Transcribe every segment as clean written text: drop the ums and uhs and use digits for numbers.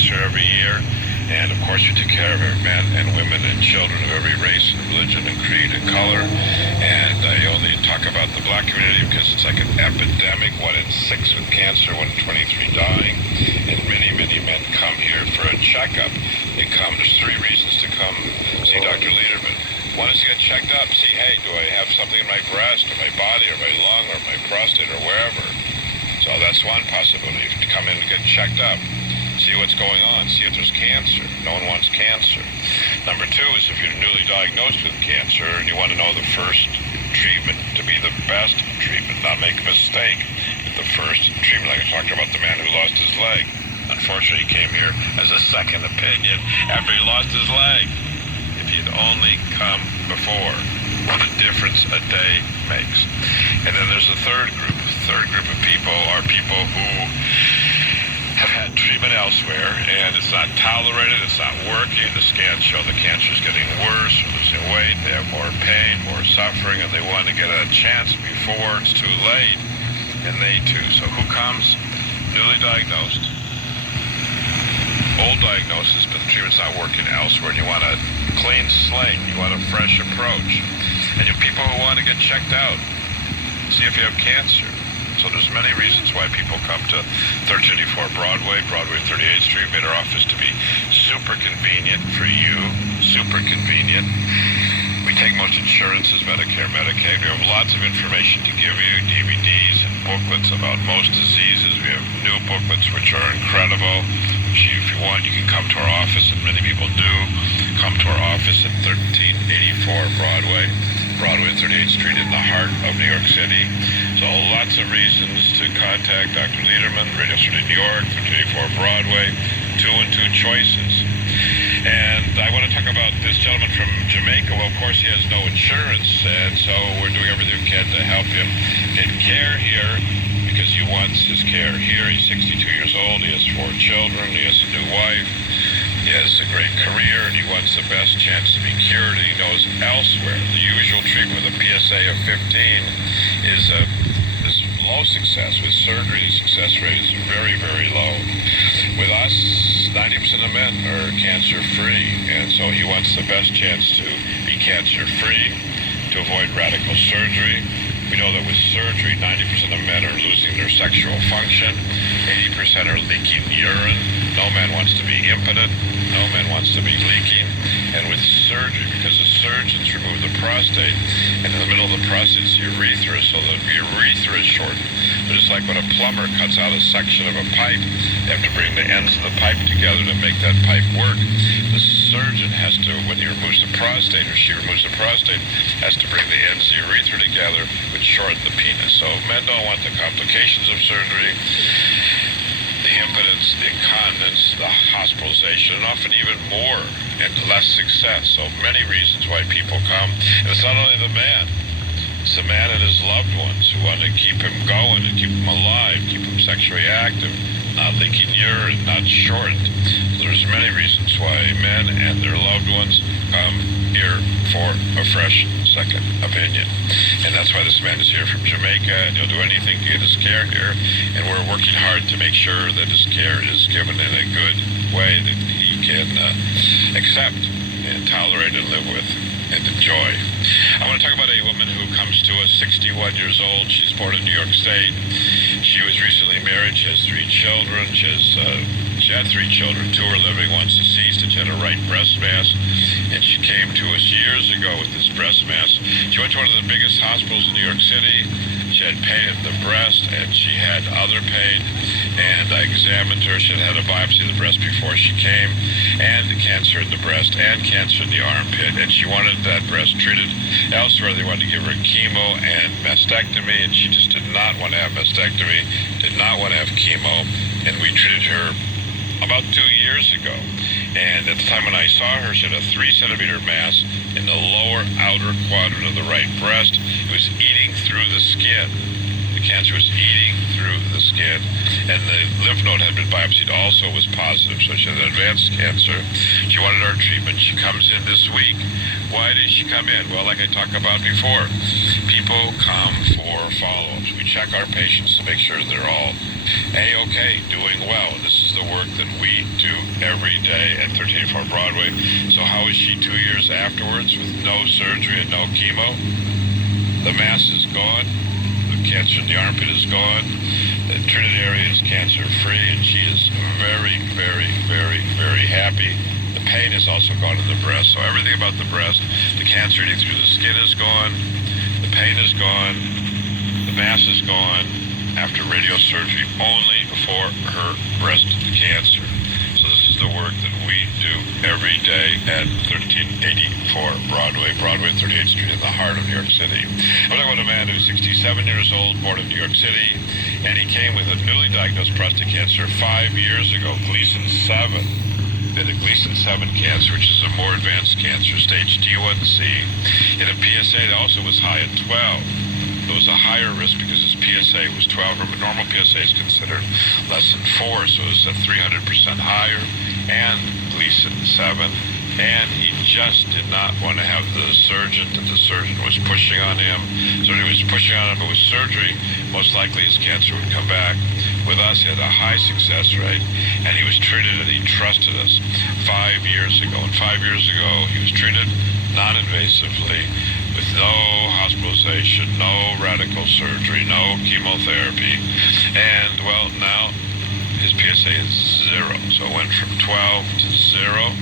cancer every year. And, of course, we take care of men and women and children of every race and religion and creed and color. And I only talk about the black community because it's like an epidemic. 1 in 6 with cancer, 1 in 23 dying. And many, many men come here for a checkup. There's 3 reasons to come see Dr. Lederman. One is to get checked up, see, hey, do I have something in my breast or my body or my lung or my prostate or wherever. So that's one possibility, to come in and get checked up. See what's going on, see if there's cancer. No one wants cancer. Number 2 is if you're newly diagnosed with cancer and you want to know the first treatment to be the best treatment, not make a mistake with the first treatment, like I talked about the man who lost his leg. Unfortunately, he came here as a second opinion after he lost his leg. If he'd only come before, what a difference a day makes. And then there's a third group. The third group of people are people who have had treatment elsewhere, and it's not tolerated, it's not working. The scans show the cancer is getting worse, or losing weight, they have more pain, more suffering, and they want to get a chance before it's too late, and they too. So who comes? Newly diagnosed, old diagnosis, but the treatment's not working elsewhere, and you want a clean slate, you want a fresh approach. And you have people who want to get checked out, see if you have cancer. So there's many reasons why people come to 1384 Broadway 38th Street. We made our office to be super convenient for you, super convenient. We take most insurances, Medicare, Medicaid. We have lots of information to give you, DVDs and booklets about most diseases. We have new booklets which are incredible. If you want, you can come to our office, and many people do. Come to our office at 1384 Broadway 38th Street in the heart of New York City. So lots of reasons to contact Dr. Lederman, Radio City, New York, 1384 Broadway, 2 and 2 choices. And I want to talk about this gentleman from Jamaica. Well, of course, he has no insurance, and so we're doing everything we can to help him get care here because he wants his care here. He's 62 years old. He has 4 children. He has a new wife. He has a great career, and he wants the best chance to be cured, and he knows elsewhere. The usual treatment with a PSA of 15 is low success. With surgery, the success rate is very, very low. With us, 90% of men are cancer-free, and so he wants the best chance to be cancer-free, to avoid radical surgery. We know that with surgery, 90% of men are losing their sexual function, 80% are leaking urine. No man wants to be impotent. No man wants to be leaking. And with surgery, because the surgeons remove the prostate, and in the middle of the prostate is the urethra, so the urethra is shortened. But it's like when a plumber cuts out a section of a pipe, they have to bring the ends of the pipe together to make that pipe work. The surgeon has to, when he removes the prostate, or she removes the prostate, has to bring the ends of the urethra together, which shorten the penis. So men don't want the complications of surgery, the impotence, the incontinence, the hospitalization, and often even more and less success. So many reasons why people come. And it's not only the man. It's the man and his loved ones who want to keep him going and keep him alive, keep him sexually active, not leaking urine, not shortened. So there's many reasons why men and their loved ones come here for a fresh second opinion. And that's why this man is here from Jamaica, and he'll do anything to get his care here. And we're working hard to make sure that his care is given in a good way that he can accept and tolerate and live with and enjoy. I want to talk about a woman who comes to us, 61 years old. She's born in New York State. She was recently married. She has 3 children. She had 3 children. 2 are living, one's deceased, and she had a right breast mass. And she came to us years ago with this breast mass. She went to one of the biggest hospitals in New York City. She had pain in the breast, and she had other pain. And I examined her. She had a biopsy of the breast before she came, and cancer in the breast, and cancer in the armpit. And she wanted that breast treated elsewhere. They wanted to give her chemo and mastectomy, and she just did not want to have mastectomy, did not want to have chemo. And we treated her about 2 years ago. And at the time when I saw her, she had a 3-centimeter mass in the lower outer quadrant of the right breast. It was eating through the skin. The cancer was eating through the skin. And the lymph node had been biopsied also, was positive, so she had advanced cancer. She wanted our treatment. She comes in this week Why did she come in? Well, like I talked about before, people come for follow-ups. We check our patients to make sure they're all A-OK, doing well. This is the work that we do every day at 1384 Broadway. So how is she 2 years afterwards with no surgery and no chemo? The mass is gone. The cancer in the armpit is gone. The treated area is cancer-free, and she is very, very, very, very happy. The pain is also gone in the breast. So everything about the breast, the cancer eating through the skin is gone. The pain is gone. The mass is gone after radiosurgery only for her breast cancer. So this is the work that we do every day at 1384 Broadway, 38th Street in the heart of New York City. I'm talking about a man who's 67 years old, born in New York City, and he came with a newly diagnosed prostate cancer 5 years ago, Gleason 7. That a Gleason 7 cancer, which is a more advanced cancer, stage T1C. In a PSA that also was high at 12. It was a higher risk because his PSA was 12. Remember, normal PSA is considered less than 4, so it was at 300% higher, and Gleason 7. And he just did not want to have the surgeon that the surgeon was pushing on him. So he was pushing on him, but with surgery, most likely his cancer would come back. With us, he had a high success rate, and he was treated, and he trusted us 5 years ago. And 5 years ago, he was treated non-invasively with no hospitalization, no radical surgery, no chemotherapy. And, well, now his PSA is 0. So it went from 12 to 0.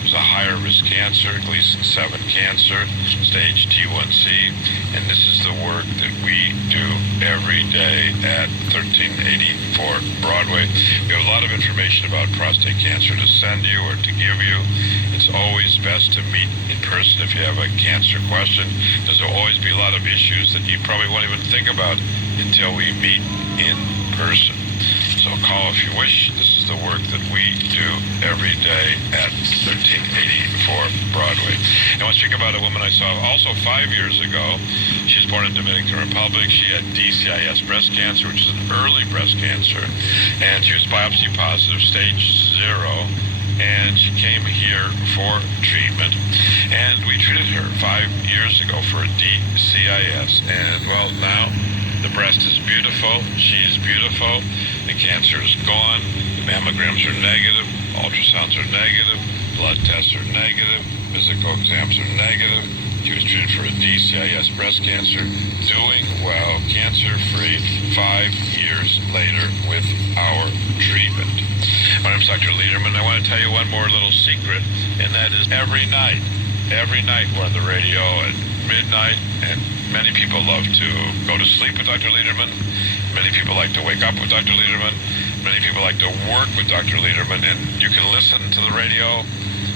It was a higher risk cancer, Gleason 7 cancer, stage T1C, and this is the work that we do every day at 1384 Broadway. We have a lot of information about prostate cancer to send you or to give you. It's always best to meet in person if you have a cancer question, because there will always be a lot of issues that you probably won't even think about until we meet in person. So call if you wish. This is the work that we do every day at 1384 Broadway. I want to speak about a woman I saw also 5 years ago. She was born in Dominican Republic. She had DCIS breast cancer, which is an early breast cancer, and she was biopsy positive, stage 0. And she came here for treatment, and we treated her 5 years ago for a DCIS. And well, now the breast is beautiful. She is beautiful. The cancer is gone. The mammograms are negative. Ultrasounds are negative. Blood tests are negative. Physical exams are negative. She was treated for a DCIS breast cancer, doing well, cancer-free 5 years later with our treatment. My name is Dr. Lederman. I want to tell you one more little secret, and that is every night we're on the radio at midnight, and many people love to go to sleep with Dr. Lederman. Many people like to wake up with Dr. Lederman. Many people like to work with Dr. Lederman, and you can listen to the radio,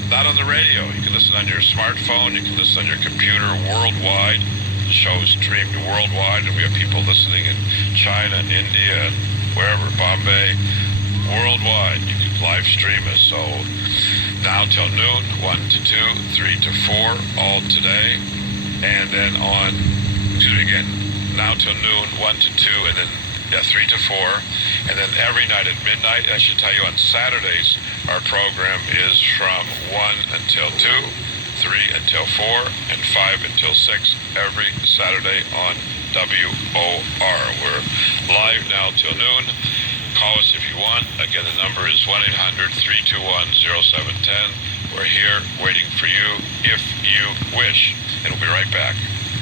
not on the radio. You can listen on your smartphone. You can listen on your computer worldwide. The show is streamed worldwide, and we have people listening in China and India and wherever, Bombay, worldwide. You can live stream us. So now till noon, 1 to 2, 3 to 4, all today. And then now till noon, 1 to 2, and then 3 to 4. And then every night at midnight, I should tell you on Saturdays, our program is from 1 until 2, 3 until 4, and 5 until 6 every Saturday on WOR. We're live now till noon. Call us if you want. Again, the number is 1-800-321-0710. We're here waiting for you if you wish. And we'll be right back.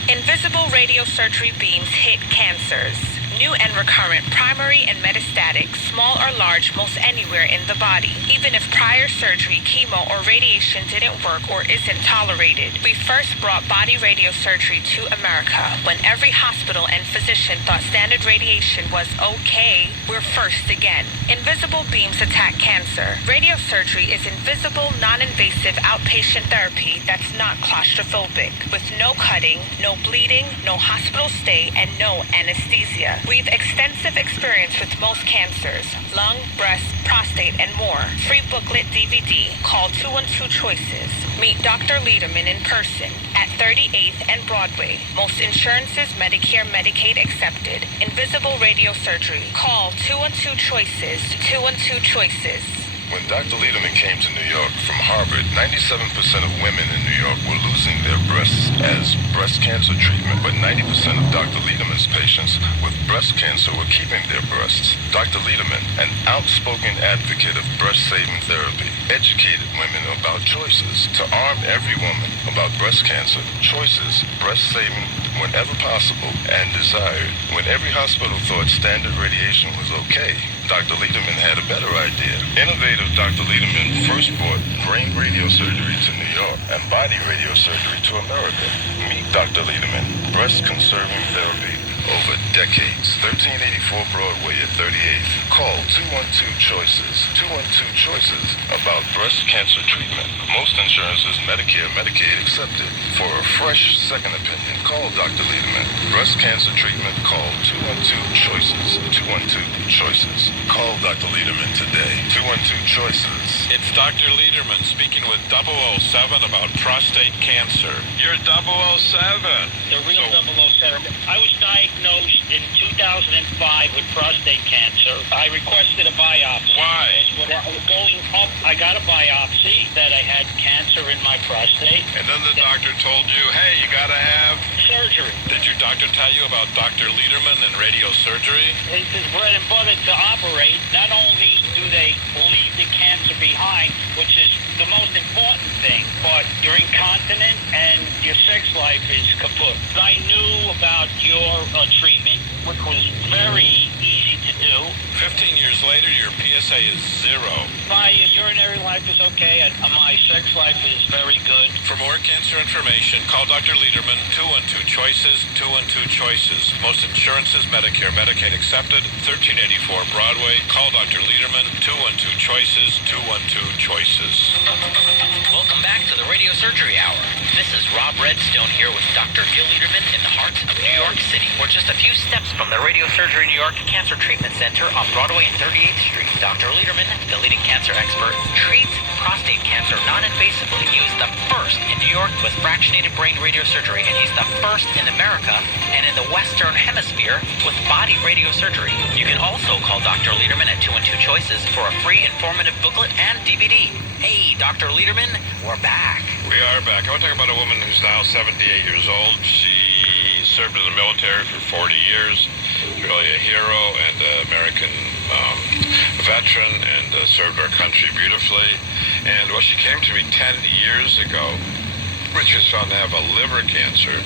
Invisible radiosurgery beams hit cancers. New and recurrent, primary and metastatic, small or large, most anywhere in the body. Even if prior surgery, chemo, or radiation didn't work or isn't tolerated. We first brought body radiosurgery to America. When every hospital and physician thought standard radiation was okay, we're first again. Invisible beams attack cancer. Radiosurgery is invisible, non-invasive outpatient therapy that's not claustrophobic. With no cutting, no bleeding, no hospital stay, and no anesthesia. We've extensive experience with most cancers, lung, breast, prostate, and more. Free booklet DVD. Call 212-CHOICES. Meet Dr. Lederman in person at 38th and Broadway. Most insurances, Medicare, Medicaid accepted. Invisible radiosurgery. Call 212-CHOICES. 212-CHOICES. When Dr. Lederman came to New York from Harvard, 97% of women in New York were losing their breasts as breast cancer treatment, but 90% of Dr. Lederman's patients with breast cancer were keeping their breasts. Dr. Lederman, an outspoken advocate of breast-saving therapy, educated women about choices to arm every woman about breast cancer, choices, breast-saving whenever possible and desired. When every hospital thought standard radiation was okay, Dr. Lederman had a better idea. Innovative Dr. Lederman first brought brain radiosurgery to New York and body radiosurgery to America. Meet Dr. Lederman, breast-conserving therapy over decades. 1384 Broadway at 38th. Call 212-CHOICES. 212-CHOICES about breast cancer treatment. Most insurances, Medicare, Medicaid accepted. For a fresh second opinion, call Dr. Lederman. Breast cancer treatment, call 212-CHOICES. 212-CHOICES. Call Dr. Lederman today. 212-CHOICES. It's Dr. Lederman speaking with 007 about prostate cancer. You're 007. The real 007. I was diagnosed in 2005 with prostate cancer. I requested a biopsy. Why? Going up, I got a biopsy that I had cancer in my prostate. And then the doctor told you, hey, you gotta have Surgery. Did your doctor tell you about Dr. Lederman and radiosurgery? It's his bread and butter to operate. Not only do they leave the cancer behind, which is the most important thing, but you're incontinent and your sex life is kaput. I knew about your treatment, which was very easy to do. 15 years later, your PSA is 0. My urinary life is okay, and my sex life is very good. For more cancer information, call Dr. Lederman, 212-CHOICES, 212-CHOICES. Most insurances, Medicare, Medicaid accepted, 1384 Broadway. Call Dr. Lederman, 212-CHOICES, 212-CHOICES. Welcome back to the Radio Surgery Hour. This is Rob Redstone here with Dr. Gil Lederman in the heart of New York City. We're just a few steps from the Radio Surgery New York Cancer Treatment Center on Broadway and 38th Street. Dr. Lederman, the leading cancer expert, treats prostate cancer non-invasively. He was the first in New York with fractionated brain radiosurgery, and he's the first in America and in the Western Hemisphere with body radiosurgery. You can also call Dr. Lederman at 212-CHOICES for a free informative booklet and DVD. Hey, Dr. Lederman, we're back. We are back. I want to talk about a woman who's now 78 years old. She served in the military for 40 years. Really a hero and an American veteran, and served our country beautifully. And well, she came to me 10 years ago, which was found to have a liver cancer.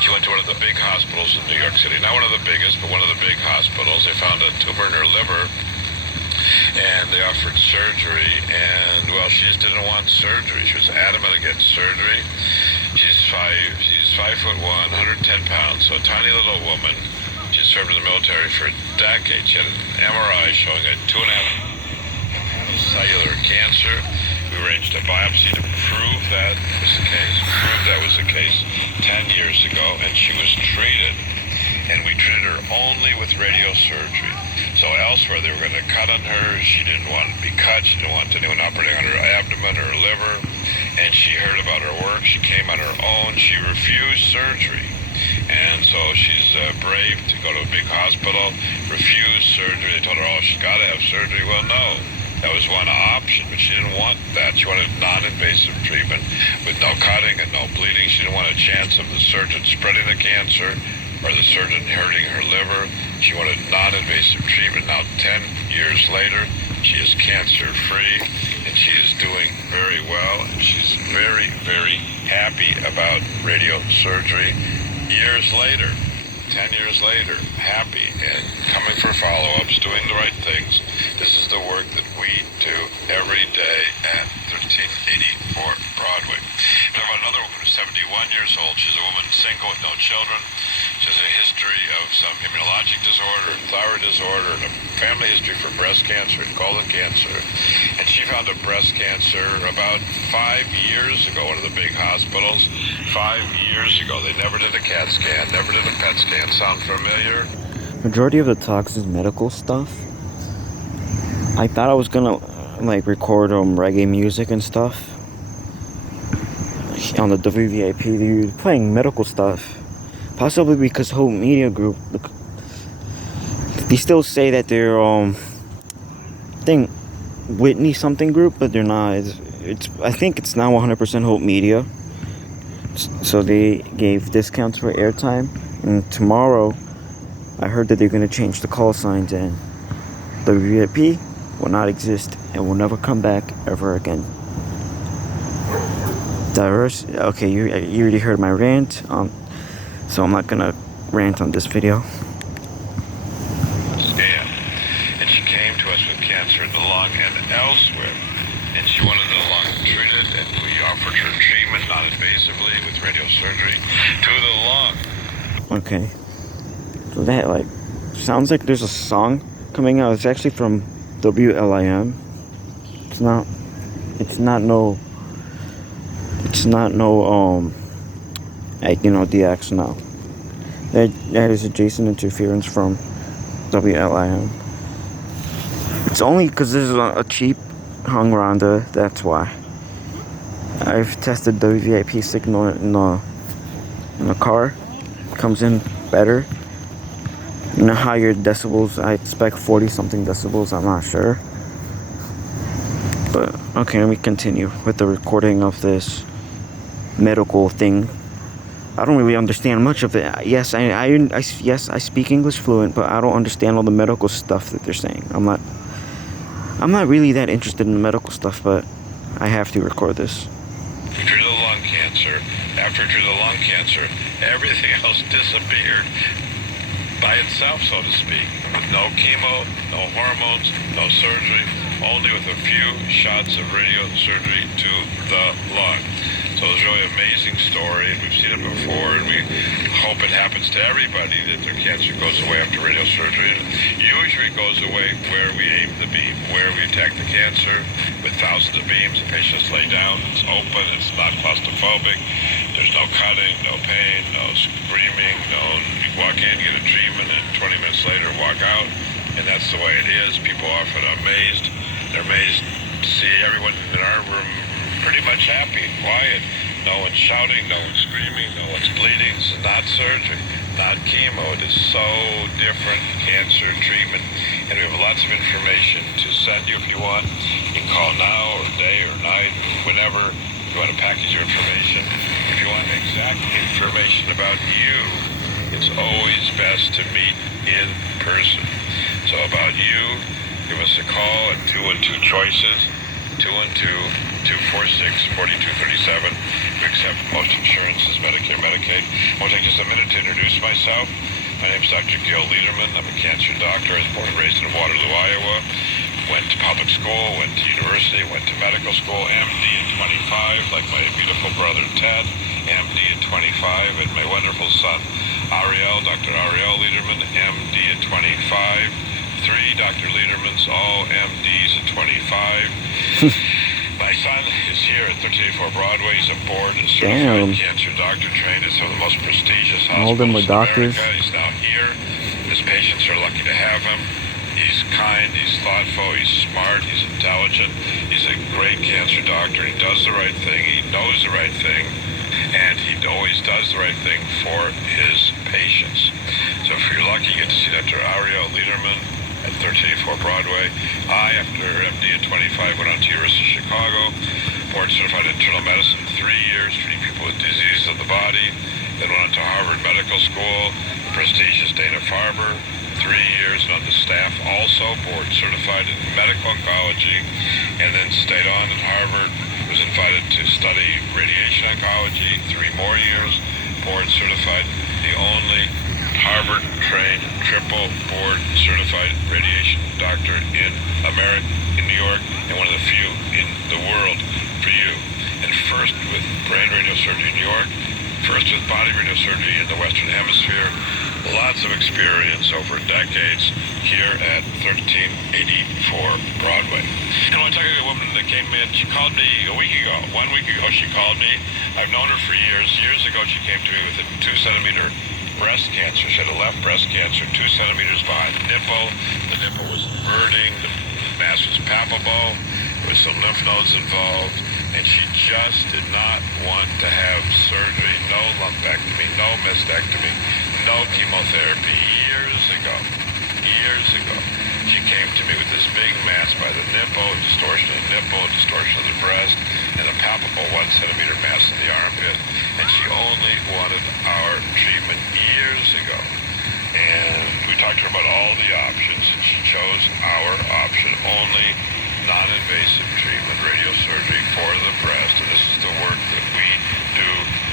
She went to one of the big hospitals in New York City. Not one of the biggest, but one of the big hospitals. They found a tumor in her liver, and they offered surgery. And well, she just didn't want surgery. She was adamant against surgery. She's 5'1", 110 pounds, so a tiny little woman. She served in the military for decades. She had an MRI showing a 2.5 cellular cancer. We arranged a biopsy to prove that was the case 10 years ago, and she was treated. And we treated her only with radiosurgery. So elsewhere they were going to cut on her. She didn't want to be cut. She didn't want anyone operating on her abdomen or her liver. And she heard about her work. She came on her own. She refused surgery. And so she's brave to go to a big hospital, refuse surgery. They told her, oh, she's got to have surgery. Well, no. That was one option, but she didn't want that. She wanted non-invasive treatment with no cutting and no bleeding. She didn't want a chance of the surgeon spreading the cancer or the surgeon hurting her liver. She wanted non-invasive treatment. Now, 10 years later, she is cancer-free, and she is doing very well, and she's very, very happy about radiosurgery. Years later, 10 years later, happy and coming for follow-ups, doing the right things. This is the work that we do every day at 1384 Broadway. We have another woman who's 71 years old. She's a woman single with no children. She has a history of some immunologic disorder, thyroid disorder, and a family history for breast cancer and colon cancer. And she found a breast cancer about 5 years ago, one of the big hospitals. 5 years ago. They never did a CAT scan, never did a PET scan. Sound familiar? Majority of the talks is medical stuff. I thought I was gonna record reggae music and stuff on the WVIP. They were playing medical stuff, possibly because whole media group, they still say that they're Whitney something group, but they're not. It's I think it's now 100% Hope Media. So they gave discounts for airtime, and tomorrow I heard that they're going to change the call signs, and WVIP will not exist and will never come back ever again. Diverse. Okay, you already heard my rant, so I'm not gonna rant on this video. Scam. And she came to us with cancer in the lung and elsewhere, and she wanted the lung treated, and we offered her treatment non-invasively with radiosurgery to the lung. Okay, so that sounds like there's a song coming out. It's actually from WLIM. It's not no DX now. That is adjacent interference from WLIM. It's only because this is a cheap hung rounder, that's why. I've tested the WVIP signal in the car. It comes in better. Higher decibels, I expect 40 something decibels, I'm not sure. But okay, let me continue with the recording of this medical thing. I don't really understand much of it. Yes, I speak English fluent, but I don't understand all the medical stuff that they're saying. I'm not really that interested in the medical stuff, but I have to record this. We treated the lung cancer. After we treated the lung cancer, everything else disappeared by itself, so to speak. With no chemo, no hormones, no surgery, only with a few shots of radiosurgery to the lung. So it's a really amazing story, and we've seen it before, and we hope it happens to everybody, that their cancer goes away after radiosurgery. And usually it goes away where we aim the beam, where we attack the cancer with thousands of beams. The patients lay down, it's open, it's not claustrophobic, there's no cutting, no pain, no screaming, you walk in, get a treatment, and 20 minutes later walk out, and that's the way it is. People are often amazed. They're amazed to see everyone in our room pretty much happy and quiet. No one's shouting, no one's screaming, no one's bleeding. This is not surgery, not chemo. It is so different cancer treatment. And we have lots of information to send you if you want. You can call now or day or night, whenever you want to package your information. If you want exact information about you, it's always best to meet in person. So about you, give us a call at 212-CHOICES, 212-246-4237. We accept most insurances, Medicare, Medicaid. I want to take just a minute to introduce myself. My name is Dr. Gil Liederman. I'm a cancer doctor. I was born and raised in Waterloo, Iowa. Went to public school, went to university, went to medical school, MD at 25, like my beautiful brother Ted, MD at 25, and my wonderful son Ariel, Dr. Ariel Liederman, MD at 25. 3 Dr. Liedermans, all MDs at 25. My son is here at 1384 Broadway. He's a board certified cancer doctor trained at some of the most prestigious hospitals in America. He's now here. His patients are lucky to have him. He's kind, he's thoughtful, he's smart, he's intelligent. He's a great cancer doctor. He does the right thing. He knows the right thing. And he always does the right thing for his patients. So if you're lucky, you get to see Dr. Ariel Liederman at 1384 Broadway. I, after MD at 25, went on to University of Chicago, board certified in internal medicine, 3 years, treating people with diseases of the body. Then went on to Harvard Medical School, the prestigious Dana-Farber, 3 years, and on the staff also, board certified in medical oncology, and then stayed on at Harvard, was invited to study radiation oncology, 3 more years, board certified, the only Harvard-trained, triple board certified radiation doctor in America, in New York, and one of the few in the world for you. And first with brain radiosurgery in New York, first with body radiosurgery in the Western Hemisphere. Lots of experience over decades here at 1384 Broadway. And I want to talk to a woman that came in. She called me a week ago. 1 week ago she called me. I've known her for years. Years ago she came to me with a 2-centimeter breast cancer. She had a left breast cancer, 2 centimeters behind the nipple. The nipple was inverting. The mass was palpable. There was some lymph nodes involved. And she just did not want to have surgery. No lumpectomy, no mastectomy, no chemotherapy. Years ago. She came to me with this big mass by the nipple, distortion of the nipple, distortion of the breast, and a palpable 1 centimeter mass in the armpit. And she only wanted our treatment years ago. And we talked to her about all the options, and she chose our option, only non-invasive treatment, radiosurgery for the breast. And this is the work that we do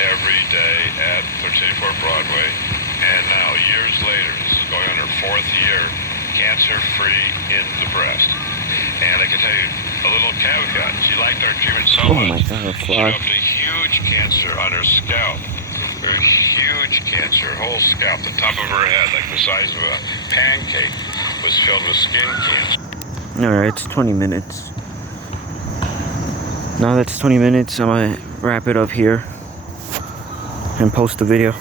every day at 1384 Broadway. And now, years later, this is going on her 4th year, cancer-free in the breast. And I can tell you a little caveat. She liked our treatment so much. She developed a huge cancer on her scalp. A huge cancer, whole scalp, the top of her head, like the size of a pancake, was filled with skin cancer. Alright, it's 20 minutes. Now that's 20 minutes, I'm gonna wrap it up here and post the video.